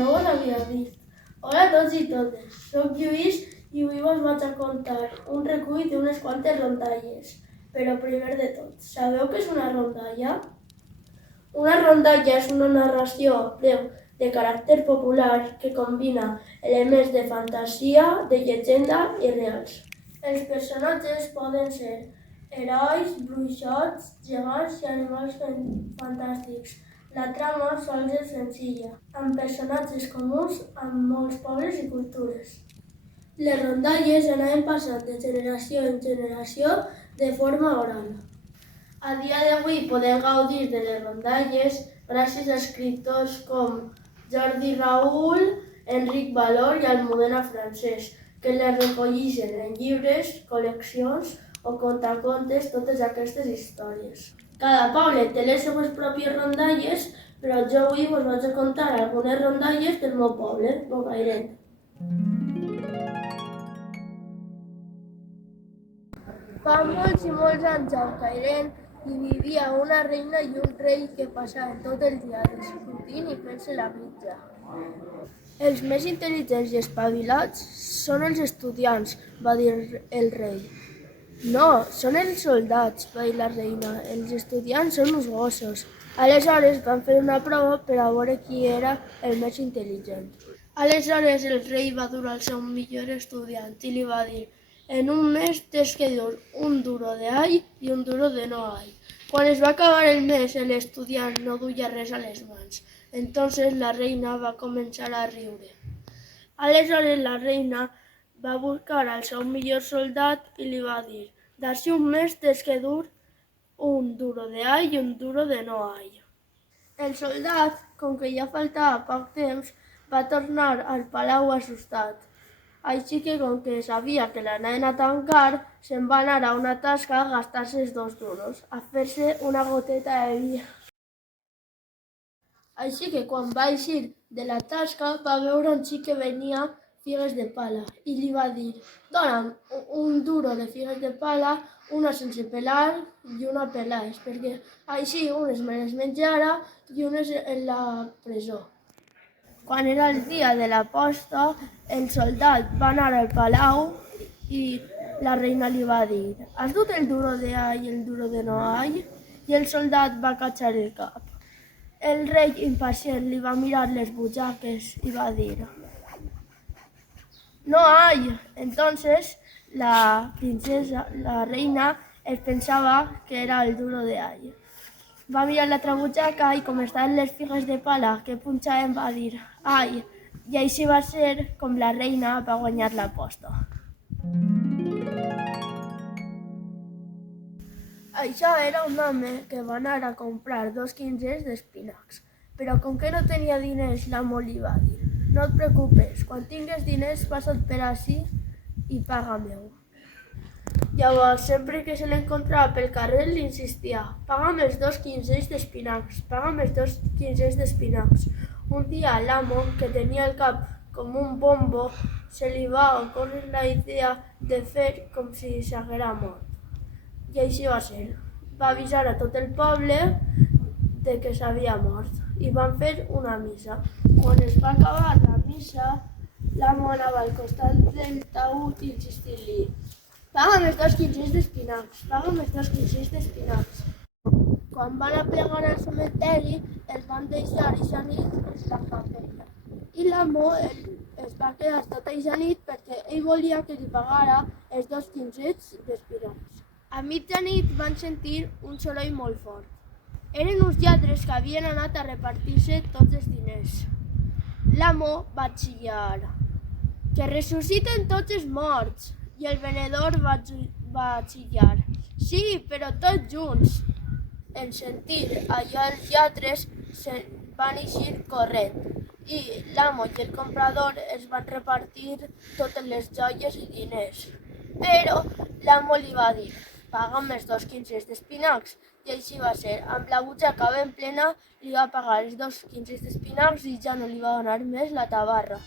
no ho havia vist. Hola a tots i totes, soc Lluís i avui us vaig a contar un recull d'unes quantes rondalles. Però primer de tot, sabeu què és una rondalla? Una rondalla és una narració breu de caràcter popular que combina elements de fantasia, de llegenda i reals. Els personatges poden ser herois, bruixots, gegants i animals fantàstics. La trama sol ser senzilla, amb personatges comuns amb molts pobles i cultures. Les rondalles anaven passant de generació en generació de forma oral. A dia d'avui podem gaudir de les rondalles gràcies a escriptors com Jordi Raül, Enric Valor i Almudena Francesc, que les recolleixen en llibres, col·leccions o contacontes totes aquestes històries. Cada poble té les seues pròpies rondalles, però jo avui us vaig a contar algunes rondalles del meu poble, Bocairent. Fa molts i molts anys a Bocairent hi vivia una reina i un rei que passaven tot el dia discutint i fent-se la mitja. Els més intel·ligents i espavilats són els estudiants, va dir el rei. No, són els soldats, va dir la reina. Els estudiants són uns gossos. Aleshores van fer una prova per a veure qui era el més intel·ligent. Aleshores el rei va dur al seu millor estudiant i li va dir: en un mes tens que dur un duro de all i un duro de no all. Quan es va acabar el mes, l'estudiant no duia res a les mans. Entonces la reina va començar a riure. Aleshores la reina va buscar al seu millor soldat i li va dir: d'ací un mes tens que dur un duro de all i un duro de no all. El soldat, com que ja faltava poc temps, va tornar al palau assustat. Així que, com que sabia que l'anaven a tancar, se'n va anar a una tasca a gastar-se els 2 duros, a fer-se una goteta de vi. Així que quan va eixir de la tasca va veure un xic que venia figues de pala i li va dir: dona'm un duro de figues de pala, una sense pelar i una pelades, perquè així unes me les menjara i unes en la presó. Quan era el dia de la posta, el soldat va anar al palau i la reina li va dir: has dut el duro de all i el duro de no all? I el soldat va catxar el cap. El rei, impacient, li va mirar les butxaques i va dir: no hay. Entonces la reina es pensava que era el duro de all. Va mirar l'altra butxaca i com estaven les figues de pala que punxaven va dir: ai. I així va ser com la reina va guanyar l'aposta. Això era un home que va anar a comprar 2 quinzets d'espinacs, però com que no tenia diners, l'amo li va dir: no et preocupes, quan tingues diners passa't per ací i paga-m'ho. Llavors, sempre que se l'encontrava pel carrer, li insistia: paga'm els 2 quinzets d'espinacs, paga'm els 2 quinzets d'espinacs. Un dia l'amo, que tenia el cap com un bombo, se li va ocórrer la idea de fer com si s'haguera mort. I així va ser. Va avisar a tot el poble de que s'havia mort i van fer una missa. Quan es va acabar la missa, l'amo anava al costat del taüt insistint-li: paga'm els 2 quinzets d'espinacs, paga'm els 2 quinzets d'espinacs. Quan van aplegar al cementeri, els van deixar eixa nit la capella. I l'amo es va quedar tota eixa nit perquè ell volia que li pagara els 2 quinzets d'espinacs. A mitjanit van sentir un soroll molt fort. Eren uns lladres que havien anat a repartir-se tots els diners. L'amo va xillar: que ressusciten tots els morts. I el venedor va xillar: sí, però tots junts. En sentir allò els lladres van eixir corrent i l'amo i el comprador es van repartir totes les joies i diners. Però l'amo li va dir: paga'm els 2 quinzets d'espinacs. I així va ser. Amb la butxaca ben plena li va pagar els 2 quinzets d'espinacs i ja no li va donar més la tabarra.